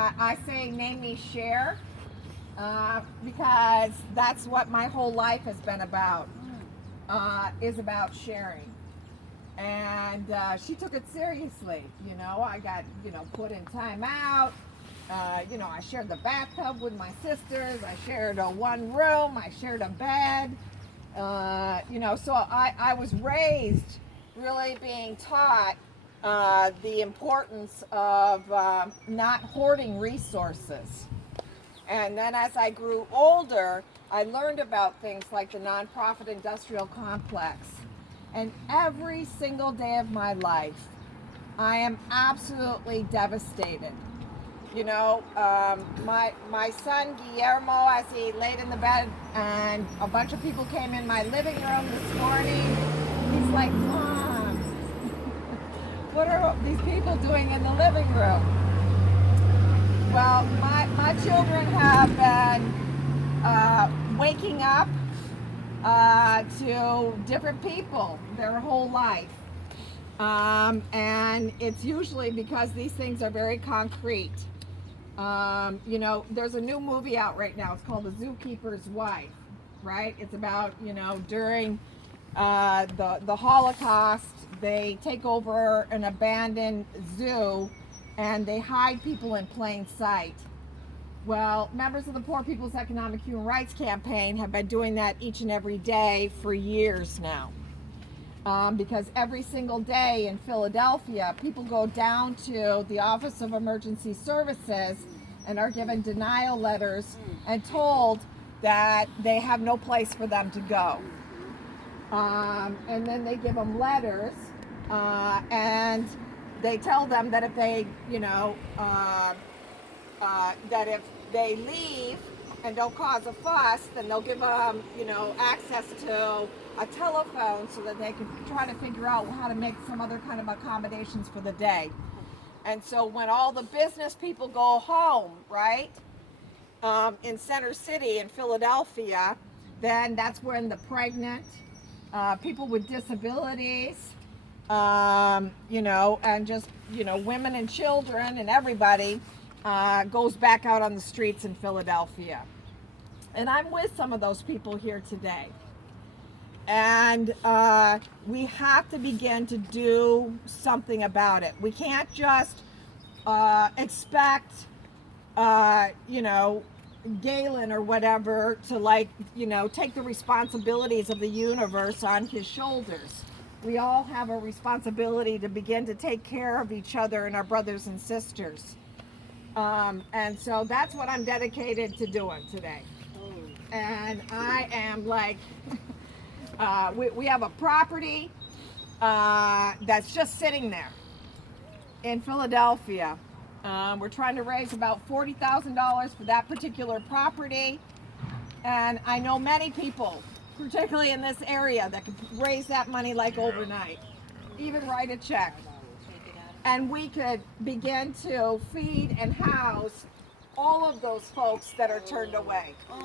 I say name me share, because that's what my whole life has been about, is about sharing. And she took it seriously. You know, I got, put in timeout. I shared the bathtub with my sisters. I shared a one room. I shared a bed. So I was raised really being taught the importance of not hoarding resources. And then as I grew older, I learned about things like the nonprofit industrial complex. And every single day of my life, I am absolutely devastated. My son Guillermo, as he laid in the bed, and a bunch of people came in my living room this morning, he's like, Mom, what are these people doing in the living room? Well, my children have been waking up to different people their whole life. And it's usually because these things are very concrete. There's a new movie out right now. It's called The Zookeeper's Wife, right? It's about, during the Holocaust, they take over an abandoned zoo and they hide people in plain sight. Well, members of the Poor People's Economic Human Rights Campaign have been doing that each and every day for years now. Because every single day in Philadelphia, people go down to the Office of Emergency Services and are given denial letters and told that they have no place for them to go. And then they give them letters, and they tell them that if they, that if they leave and don't cause a fuss, then they'll give them, access to a telephone so that they can try to figure out how to make some other kind of accommodations for the day. And so when all the business people go home, right, in Center City in Philadelphia, then that's when the pregnant, people with disabilities, and just, women and children and everybody goes back out on the streets in Philadelphia. And I'm with some of those people here today. And we have to begin to do something about it. We can't just expect, Galen or whatever to take the responsibilities of the universe on his shoulders. We all have a responsibility to begin to take care of each other and our brothers and sisters. And so that's what I'm dedicated to doing today. And I am like, we have a property that's just sitting there in Philadelphia. We're trying to raise about $40,000 for that particular property. And I know many people, particularly in this area, that could raise that money like overnight, even write a check. And we could begin to feed and house all of those folks that are turned away.